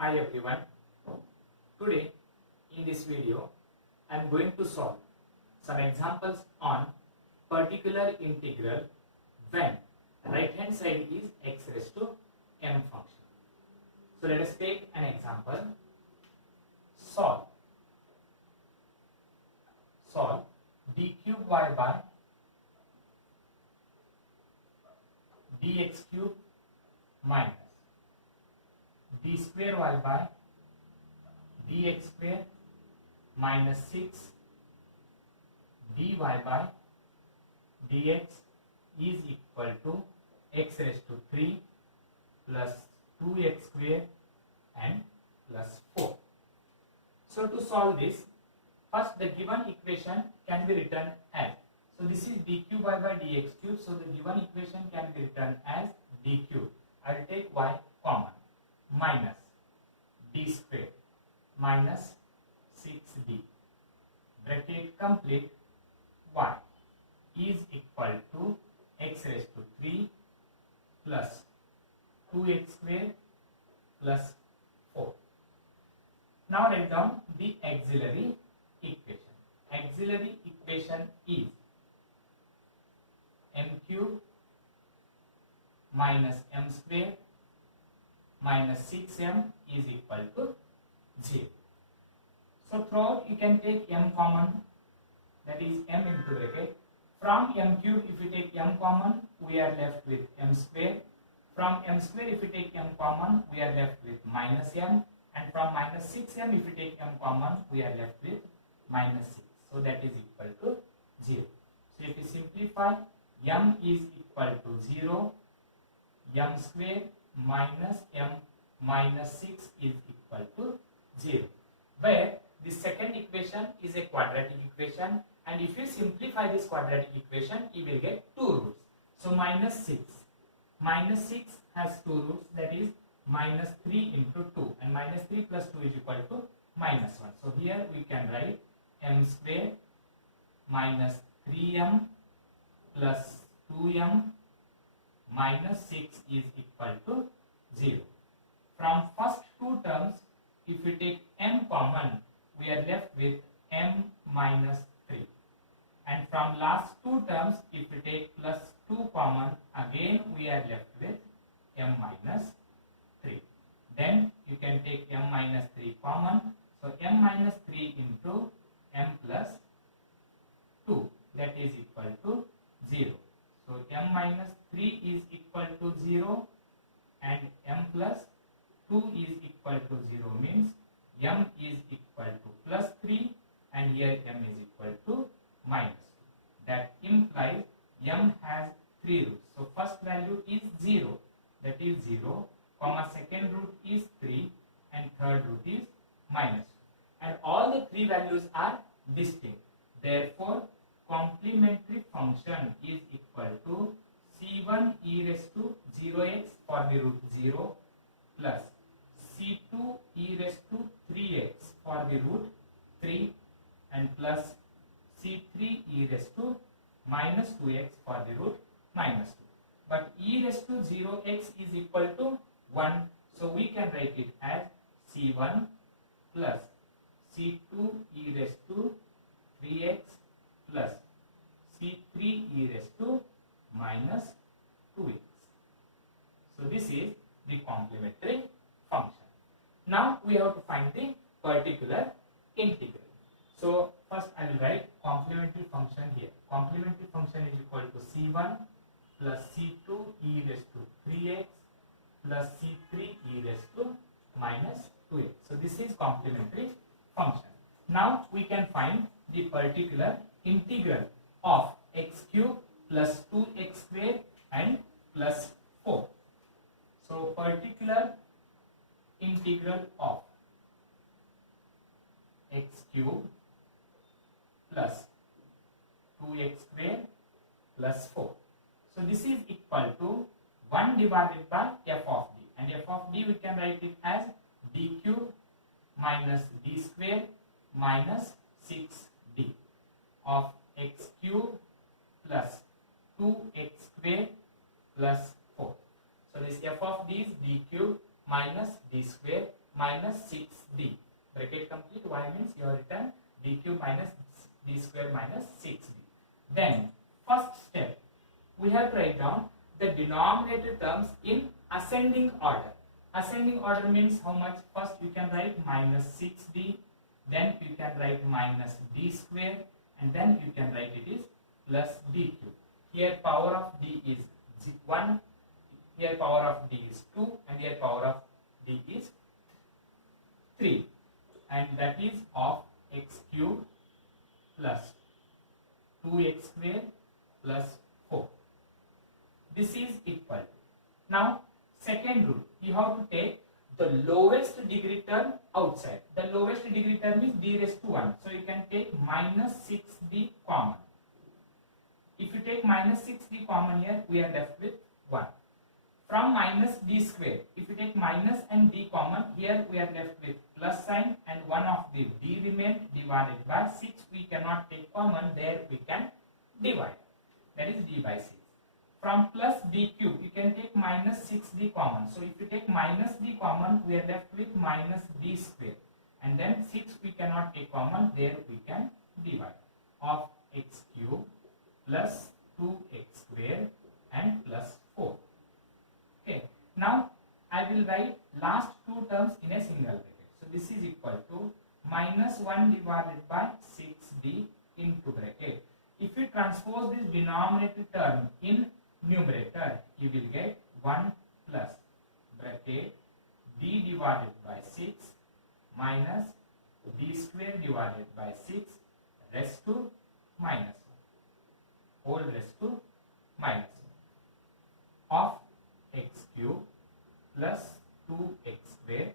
Hi everyone. Today in this video I am going to solve some examples on particular integral when right hand side is x raised to m function. So let us take an example. Solve d cube y by dx cube minus d square y by dx square minus 6 dy by dx is equal to x raised to 3 plus 2x square and plus 4. So to solve this, first the given equation can be written as, so this is d cube y by dx cube, so the given equation can be written as d cube. I will take y common, minus d square minus 6d, bracket complete, y is equal to x raised to 3 plus 2x square plus 4. Now write down the auxiliary equation. Auxiliary equation is m cube minus m square minus 6m is equal to 0. So throughout you can take m common, that is m into bracket. From m cube if you take m common, we are left with m square. From m square if you take m common, we are left with minus m. And from minus 6m if you take m common, we are left with minus 6. So that is equal to 0. So if you simplify, m is equal to 0, m square minus m minus 6 is equal to 0. Where the second equation is a quadratic equation, and if you simplify this quadratic equation, you will get 2 roots. So minus 6 has 2 roots, that is minus 3 into 2, and minus 3 plus 2 is equal to minus 1. So here we can write m square minus 3m plus 2m minus 6 is equal to 0. From first two terms, if we take m common, we are left with m minus 3. And from last two terms, if we take plus 2 common, again we are left with m minus 3. Then you can take m minus 3 common. So m minus 3 into m plus 2, that is equal to 0. So m minus 3 is equal to 0 and m plus 2 is equal to 0 means m is equal to plus 3 and here m is equal to minus 2. That implies m has 3 roots. So first value is 0, that is 0, comma second root is 3 and third root is minus 2. And all the 3 values are distinct. Therefore, complementary function is equal to c1 e raised to 0x for the root 0 plus c2 e raised to 3x for the root 3 and plus c3 e raised to minus 2x for the root minus 2. But e raised to 0x is equal to 1. So we can write it as c1 plus c2 e raised to 3x plus c3 e raised to minus 2x. So this is the complementary function. Now we have to find the particular integral. So first I will write complementary function here. Complementary function is equal to c1 plus c2 e raised to 3x plus c3 e raised to minus 2x. So this is complementary function. Now we can find the particular integral of x cube plus 2x square and plus 4. So particular integral of x cube plus 2x square plus 4. So this is equal to 1 divided by f of d, and f of d we can write it as d cube minus d square minus 6d of x cube plus 2x square plus 4. So this f of d is d cube minus d square minus 6d. Bracket complete. Y means you have written d cube minus d square minus 6d. Then first step, we have to write down the denominator terms in ascending order. Ascending order means how much? First you can write minus 6d, then you can write minus d square, and then you can write it is plus d cube. Here power of d is 1, here power of d is 2, and here power of d is 3, and that is of x cube plus 2x square plus 4. This is equal. Now second rule, you have to take the lowest degree term outside. The lowest degree term is d raised to 1. So you can take minus 6d common. If you take minus 6d common here, we are left with 1. From minus d square, if you take minus and d common, here we are left with plus sign, and 1 of the d remained divided by 6. We cannot take common, there we can divide. That is d by 6. From plus d cube, you can take minus 6d common. So if you take minus d common, we are left with minus d square. And then 6 we cannot take common, there we can divide. Of x cube plus 2x square and plus 4. Okay. Now I will write last two terms in a single bracket. So this is equal to minus 1 divided by 6d into bracket. If you transpose this denominator term in numerator, you will get 1 plus bracket d divided by 6 minus d square divided by 6 raised to minus 1, whole raised to minus 1 of x cube plus 2x square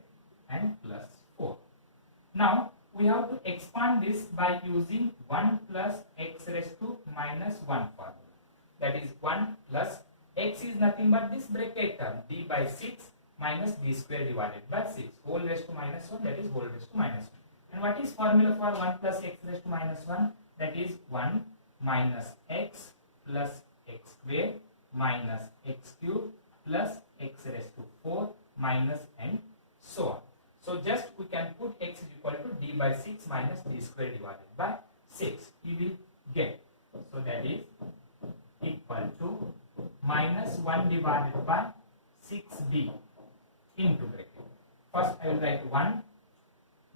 and plus 4. Now we have to expand this by using 1 plus x raised to minus 1 formula. That is 1 plus x is nothing but this bracket term d by 6 minus d square divided by 6, whole raised to minus 1, that is whole raised to minus 1. And what is formula for 1 plus x raised to minus 1? That is 1 minus x plus x square minus x cube plus x raised to 4 minus and so on. So just we can put x is equal to d by 6 minus d square divided by 6. You will get. So that is equal to minus 1 divided by 6d into bracket. First I will write 1,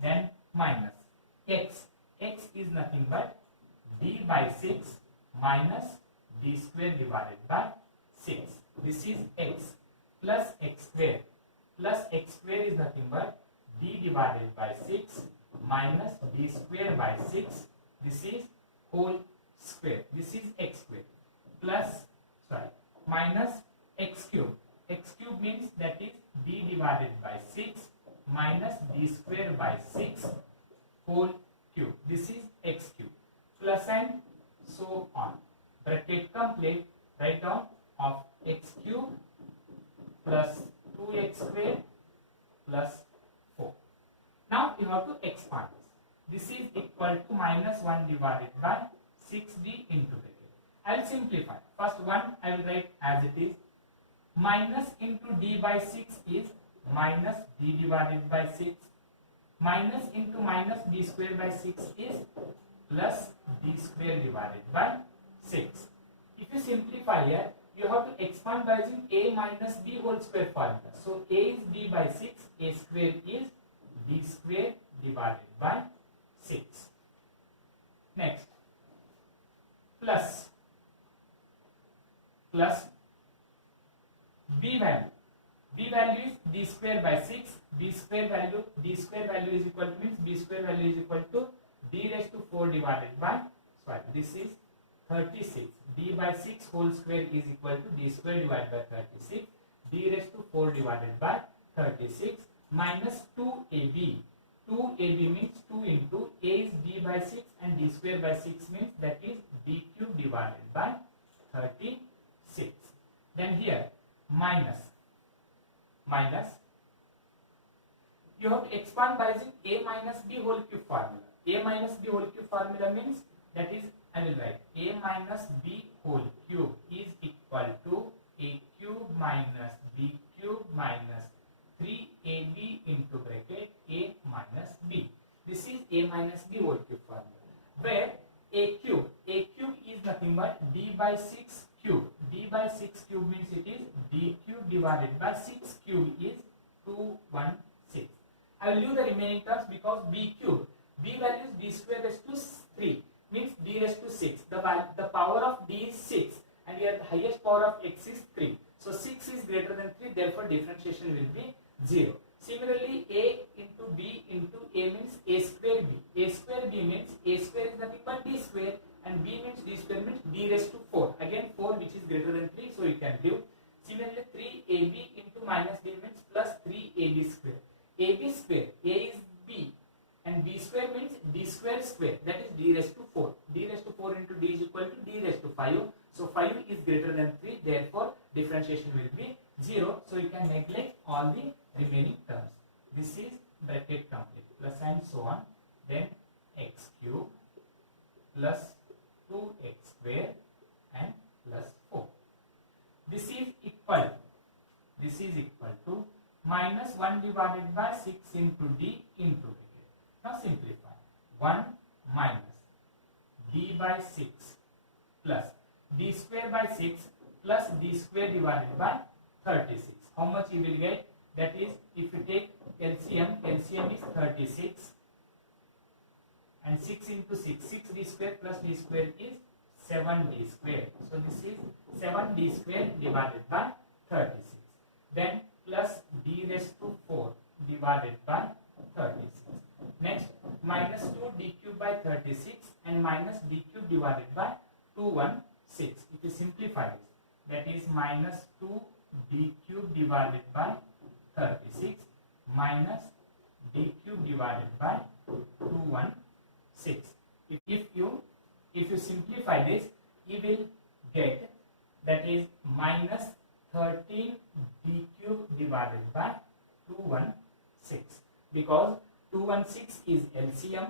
then minus x. X is nothing but d by 6 minus d square divided by 6. This is x plus x square. Plus x square is nothing but d divided by 6 minus d square by 6. This is whole square. This is x square. Plus minus x cube. X cube means that is d divided by 6 minus d square by 6 whole cube. This is x cube. Plus and so on. Bracket complete. Write down of x cube plus 2x square plus 4. Now you have to expand this. This is equal to minus 1 divided by 6d into bracket. I will simplify. First 1 I will write as it is. Minus into d by 6 is minus d divided by 6. Minus into minus d square by 6 is plus d square divided by 6. If you simplify here, you have to expand by using a minus b whole square formula. So a is d by 6, a square is d square divided by 6. Next, plus b value. B value is d square by 6. D square value is equal to means b square value is equal to d raised to 4 divided by this is 36. D by 6 whole square is equal to d square divided by 36. D raised to 4 divided by 36 minus 2ab. 2ab means 2 into a is d by 6 and d square by 6 means that is d cube divided by 36. Then here minus you have to expand by using a minus b whole cube formula. A minus b whole cube formula means that is I will write a minus b whole cube is equal to a cube minus b cube minus 3ab into bracket a minus b whole cube formula, where a cube is nothing but d by 6 cube. D by 6 cube means it is d cube divided by 6 cube is 216. I will leave the remaining terms because b cube, b value is d square raised to 3 means d raised to 6. The power of d is 6 and here the highest power of x is 3. So 6 is greater than 3, therefore differentiation will be 0. Similarly, a into b into a means a square b. A square b means a square is nothing but d square and b means d square means d raised to 4. Again 4 which is greater than 3, so you can leave. Similarly, 3ab into minus b means plus 3ab square. ab square, a is b and b square means d square square, that is d raised to 4. d raised to 4 into d is equal to d raised to 5. So 5 is greater than 3, therefore differentiation will be 0. So you can neglect all the remaining terms. This is bracket complete, plus and so on. Then x cube plus 2x square and plus 4. This is equal to minus 1 divided by 6 into d into bracket. Now simplify. 1 minus d by 6 plus d square by 6 plus d square divided by 36. How much you will get? That is, if you take LCM is 36 and 6 into 6, 6d square plus d square is 7d square. So this is 7d square divided by 36. Then plus d raised to 4 divided by 36. Next, minus 2d cube by 36 and minus d cube divided by 216. If you simplify this, that is minus 2d cube divided by 36 minus d cube divided by 216. If you simplify this, you will get, that is minus 13 d cube divided by 216, because 216 is LCM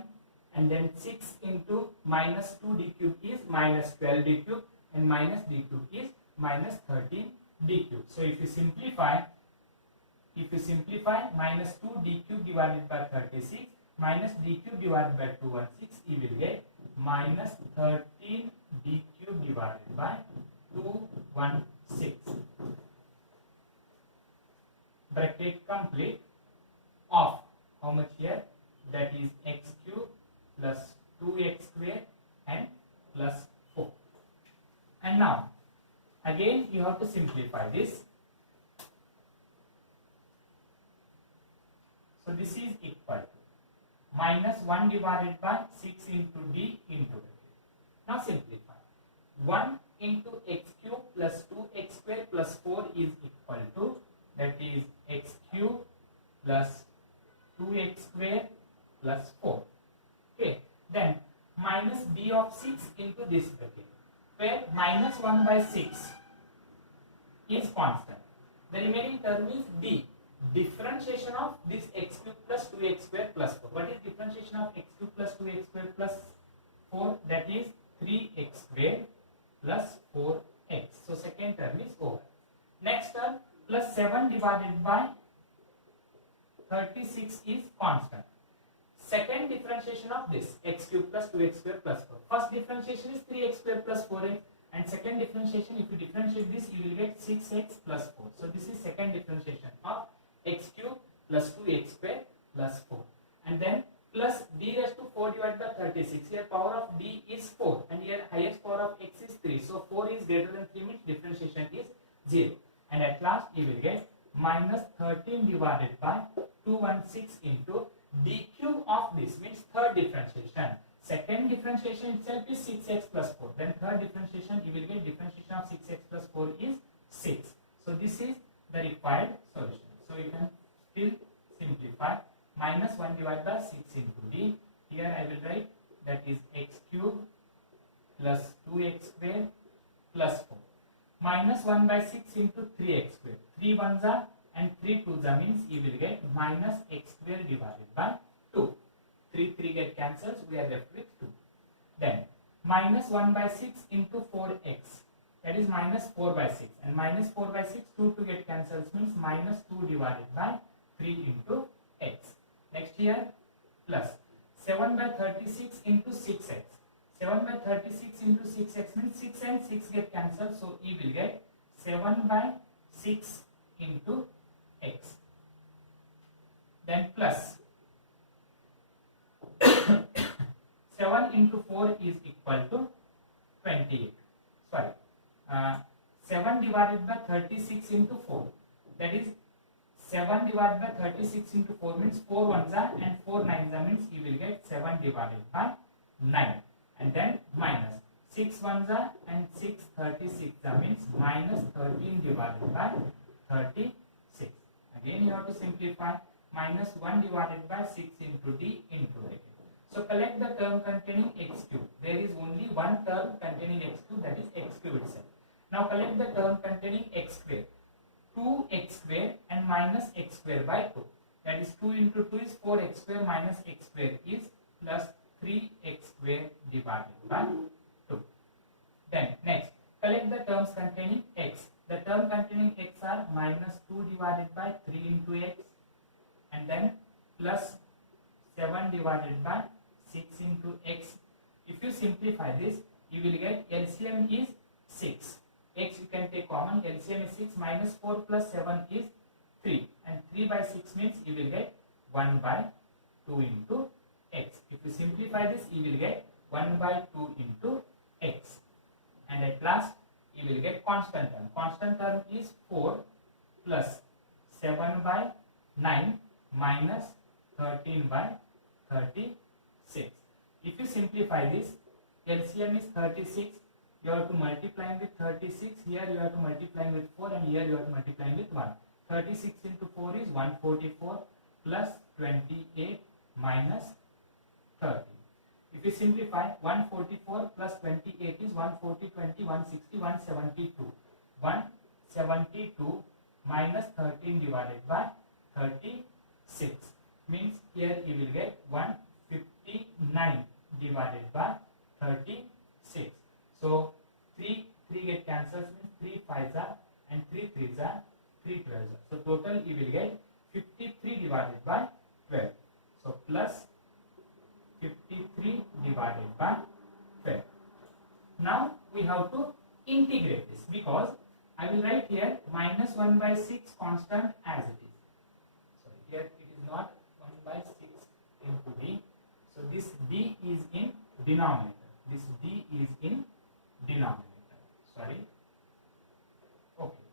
and then 6 into minus 2d cube is minus 12d cube and minus d cube is minus 13d cube. So if you simplify minus 2d cube divided by 36 minus d cube divided by 216, you will get minus 13d cube divided by 216. Bracket complete of how much here? That is x cube plus 2x square and plus 4. And now again you have to simplify this. So this is equal to minus 1 divided by 6 into d into bracket. Now simplify. 1 into x cube plus 2x square plus 4 is equal to, that is x cube plus 2x square plus 4. Okay. Then minus d of 6 into this bracket, where minus 1 by 6 is constant. The remaining term is d. Differentiation of this x cube plus 2x square plus 4. What is differentiation of x cube plus 2x square plus 4? That is 3x square plus 4x. So second term is over. Next term, plus 7 divided by 36 is constant. Second differentiation of this x cube plus 2x square plus 4. First differentiation is 3x square plus 4x, and second differentiation, if you differentiate this, you will get 6x plus 4. So this is second differentiation of x cube plus 2x square plus 4. And then plus d raised to 4 divided by 36. Here power of d is 4 and here highest power of x is 3. So 4 is greater than 3 means differentiation is 0. And at last you will get minus 13 divided by 216 into d cube of this, means third differentiation. Second differentiation itself is 6x plus 4. Then third differentiation, you will get differentiation of 6x plus 4 is 6. So this is the required solution. So you can still simplify. Minus 1 divided by 6 into d. Here I will write, that is x cube plus 2x square plus 4. Minus 1 by 6 into 3x square. 3 ones are and 3 twos are, means you will get minus x square divided by 2. 3 get cancels, we are left with 2. Then minus 1 by 6 into 4x. That is minus 4 by 6. And minus 4 by 6, 2 get cancels, means minus 2 divided by 3 into x. Next here, plus 7 by 36 into 6x. 7 by 36 into 6x means 6 and 6 get cancelled, so you will get 7 by 6 into x. Then plus 7 into 4 is equal to 28. Sorry, 7 divided by 36 into 4. That is 7 divided by 36 into 4 means 4 ones are and 4 nines are means you will get 7 divided by 9. And then minus 6 ones are and 6 36 are means minus 13 divided by 36. Again you have to simplify. Minus 1 divided by 6 into d into a. So collect the term containing x cube. There is only one term containing x cube, that is x cube itself. Now collect the term containing x square. 2x square and minus x square by 2. That is 2 into 2 is 4x square minus x square is plus 3x square divided by 2. Then next, collect the terms containing x. The term containing x are minus 2 divided by 3 into x and then plus 7 divided by 6 into x. If you simplify this, you will get LCM is 6. X you can take common, LCM is 6 minus 4 plus 7 is 3 and 3 by 6 means you will get 1 by 2 into x. If you simplify this, you will get 1 by 2 into x and at last you will get constant term. Constant term is 4 plus 7 by 9 minus 13 by 36. If you simplify this, LCM is 36. You have to multiply with 36. Here you have to multiply with 4 and here you have to multiply with 1. 36 into 4 is 144 plus 28 minus 30. If you simplify, 144 plus 28 is 140, 20, 160, 172. 172 minus 13 divided by 36 means here you will get 159 divided by 36. So 3 get cancelled means 3 5s are and 3 3s are 3 12s are. So total you will get 53 divided by 12. So plus 53 divided by 12. Now we have to integrate this because I will write here minus 1 by 6 constant as it is. So here it is not 1 by 6 into d. So this d is in denominator. This d is in denominator. Sorry. Okay.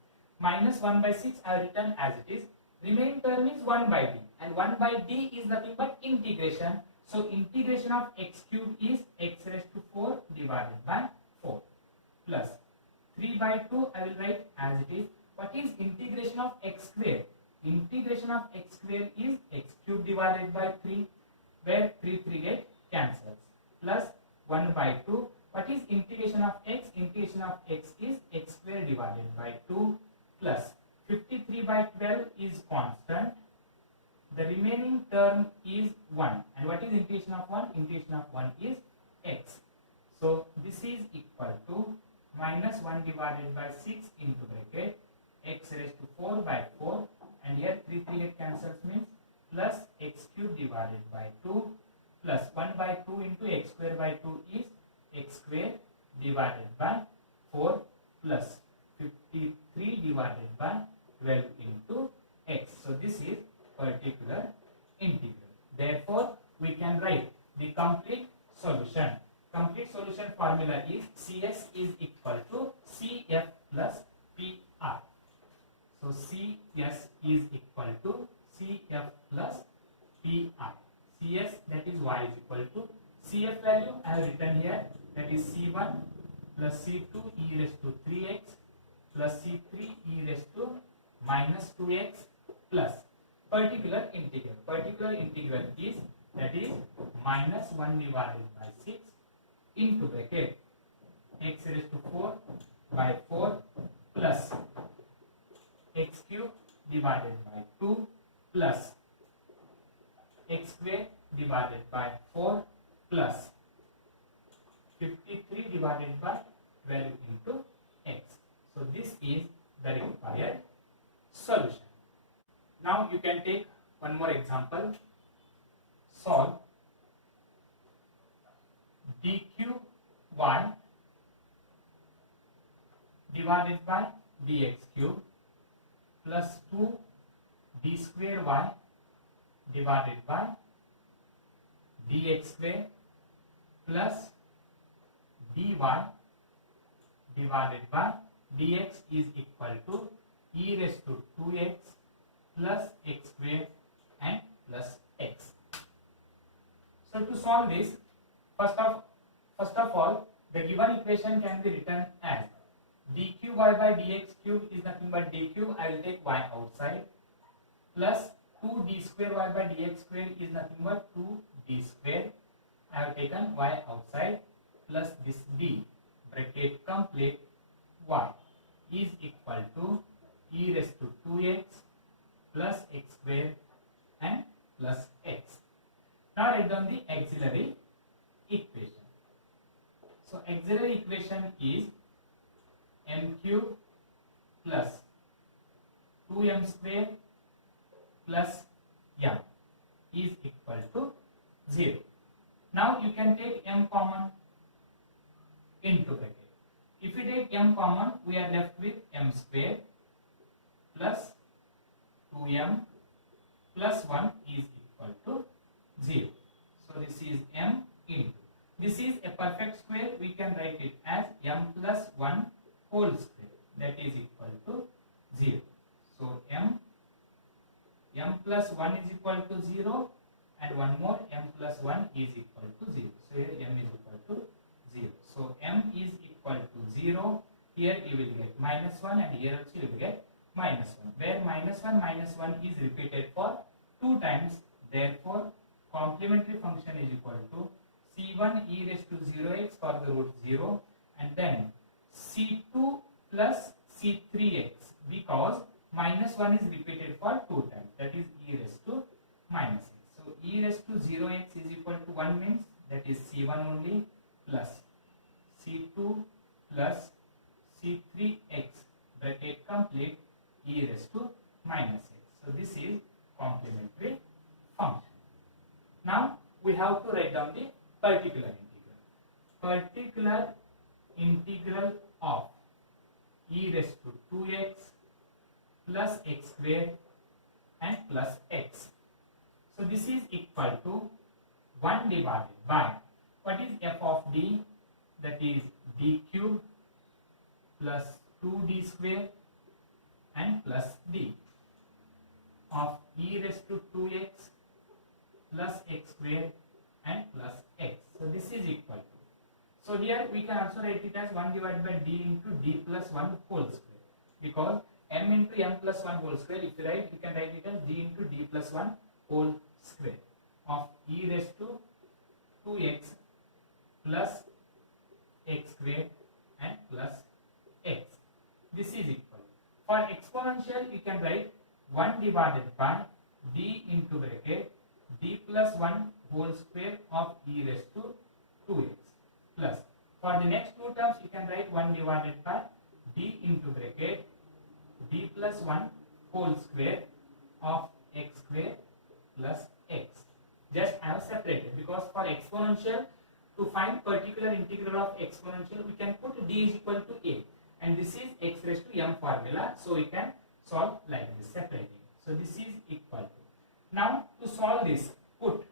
Minus 1 by 6 I have written as it is. Remaining term is 1 by d. And 1 by d is nothing but integration. So integration of x cube is x raised to 4 divided by 4 plus 3 by 2 I will write as it is. What is integration of x square? Integration of x square is x cube divided by 3 where 3 get cancels plus 1 by 2. What is integration of x? Integration of x is x square divided by 2 plus 53 by 12 is constant. The remaining term is 1. And what is integration of 1? Integration of 1 is x. So this is equal to minus 1 divided by 6 into bracket x raised to 4 by 4 and here 3 get cancels means plus x cube divided by 2 plus 1 by 2 into x square by 2 is x square divided by 4 plus 53 divided by 12 into x. So this is particular integral. Therefore, we can write the complete solution. Complete solution formula is CS is equal to CF plus PR. So CS is equal to CF plus PR. CS, that is y is equal to CF value I have written here, that is C1 plus C2 e raised to 3x plus C3 e raised to minus 2x plus particular integral. Particular integral is, that is minus 1 divided by 6 into bracket x raised to 4 by 4 plus x cube divided by 2 plus x square divided by 4 plus 53 divided by 12 into x. So this is the required solution. Now you can take one more example. Solve dqy divided by dx cube plus 2 d square y divided by dx square plus dy divided by dx is equal to e raised to 2x plus x square and plus x. So to solve this, first of all, the given equation can be written as dqy by dx cube is nothing but d cube. I will take y outside, plus 2d square y by dx square is nothing but 2d square. I have taken y outside, plus this d bracket complete y is equal to e raised to 2x plus x square and plus x. Now write down the auxiliary equation. So auxiliary equation is m cube plus 2m square plus m is equal to 0. Now you can take m common into bracket. If we take m common, we are left with m square plus 2m plus 1 is equal to 0. So this is m into. This is a perfect square. We can write it as m plus 1 whole square, that is equal to 0. So m plus 1 is equal to 0, and one more m plus 1 is equal to 0. So here m is equal to 0. So m is equal to 0. Here you will get minus 1, and here also you will get minus 1. Where minus 1 is repeated for 2 times. Therefore, complementary function is equal to c1 e raised to 0x for the root 0, and then c2 plus c3x, because minus 1 is repeated for 2 times, that is e raised to minus x. So e raised to 0x is equal to 1 means that is c1 only, plus c2 plus c3x bracket complete e raised to minus x. So this is complementary function. Now we have to write down the particular integral. Particular integral of e raised to 2x plus x square and plus x. So this is equal to 1 divided by, what is f of d? That is d cube plus 2d square and plus d of e raised to 2x plus x square and plus x. So this is equal to. So here we can also write it as 1 divided by d into d plus 1 whole square, because m into m plus 1 whole square, if you write, you can write it as d into d plus 1 whole square of e raised to 2x plus x square and plus x. This is equal. For exponential, you can write 1 divided by d into bracket d plus 1 whole square of e raised to 2x plus. For the next two terms, you can write 1 divided by d into bracket d plus 1 whole square of x square plus x. Just I have separated, because for exponential, to find particular integral of exponential, we can put d is equal to a, and this is x raised to m formula, so we can solve like this, separating. So this is equal to. Now to solve this, put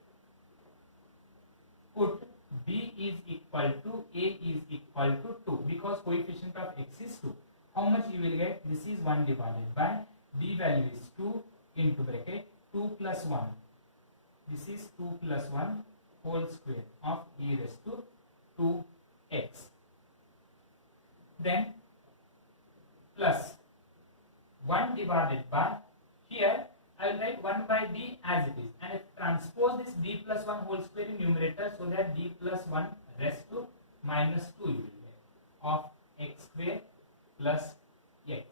b is equal to a is equal to 2, because coefficient of x is 2. How much you will get? This is 1 divided by d value is 2 into bracket 2 plus 1. This is 2 plus 1 whole square of e raised to 2x. Then plus 1 divided by, here I will write 1 by d as it is, and transpose this d plus 1 whole square in numerator, so that d plus 1 raised to minus 2 you will get of x square plus x.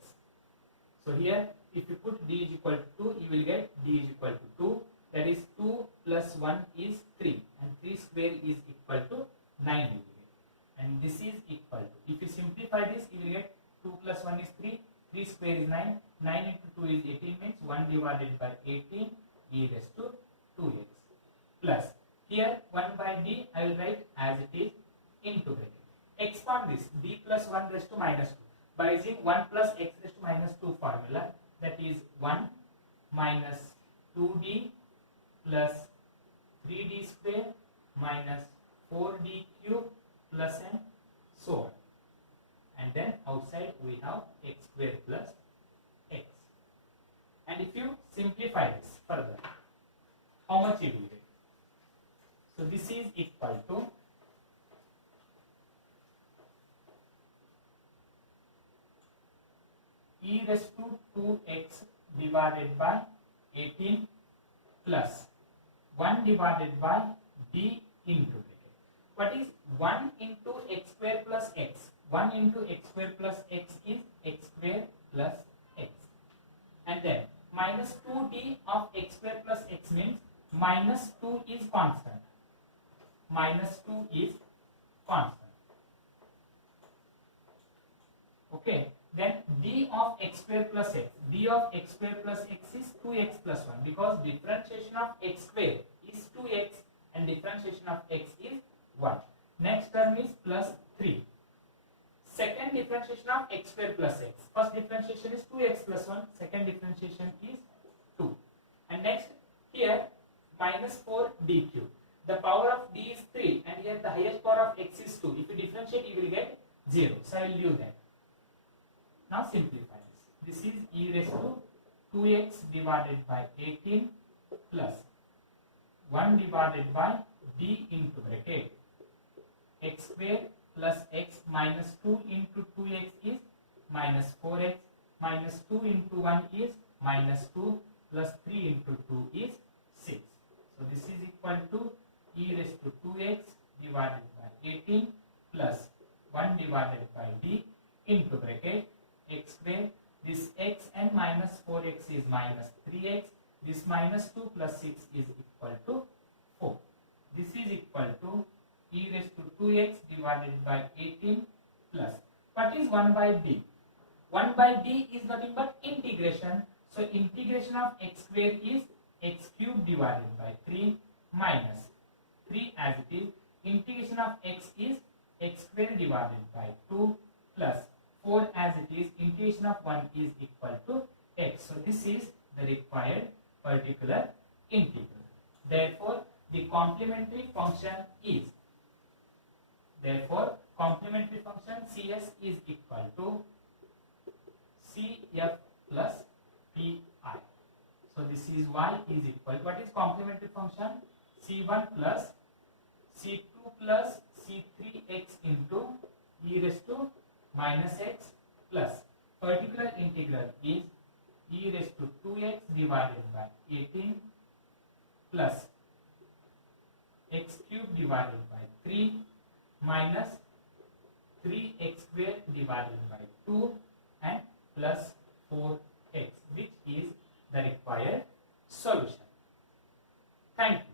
So here if you put d is equal to 2, you will get d is equal to 2, that is 2 plus 1 is 3, and 3 square is equal to 9 you will get, and this is equal to. If you simplify this, you will get 2 plus 1 is 3, 3 square is 9, 9 into 2 is 18, means 1 divided by 18 e raised to 2x plus. Here 1 by d I will write as it is, into bracket. Expand this d plus 1 raised to minus 2 by using 1 plus x raised to minus 2 formula, that is 1 minus 2d plus 3d square minus 4d cube plus and so on. And then outside we have x square plus x. And if you simplify this further, how much you will get? So this is equal to e raised to 2x divided by 18 plus 1 divided by d into bracket. What is 1 into x square plus x? 1 into x square plus x is x square plus x. And then minus 2d of x square plus x means minus 2 is constant. Minus 2 is constant. Okay. Then d of x square plus x. d of x square plus x is 2x plus 1 because differentiation of x square is 2x and differentiation of x is 1. Next term is plus 3. Second differentiation of x square plus x. First differentiation is 2x plus 1. Second differentiation is 2. And next here minus 4 d cube. The power of d is 3 and here the highest power of x is 2. If you differentiate you will get 0. So I will leave that. Now simplify this. This is e raised to 2x divided by 18 plus 1 divided by d into bracket x square plus x minus 2 into 2x is minus 4x minus 2 into 1 is minus 2 plus 3 into 2 is 6. So this is equal to e raised to 2x divided by 18 plus 1 divided by d into bracket x square. This x and minus 4x is minus 3x. This minus 2 plus 6 is equal to 4. This is equal to e raised to 2x divided by 18 plus. What is 1 by d? 1 by d is nothing but integration. So integration of x square is x cube divided by 3 minus 3 as it is. Integration of x is x square divided by 2 plus 4 as it is. Integration of 1 is equal to x. So this is the required particular integral. Therefore the complementary function is CS is equal to CF plus PI. So this is y is equal. What is complementary function? C1 plus C2 plus C3x into e raised to minus x plus particular integral is e raised to 2x divided by 18 plus x cube divided by 3 minus 3x square divided by 2 and plus 4x, which is the required solution. Thank you.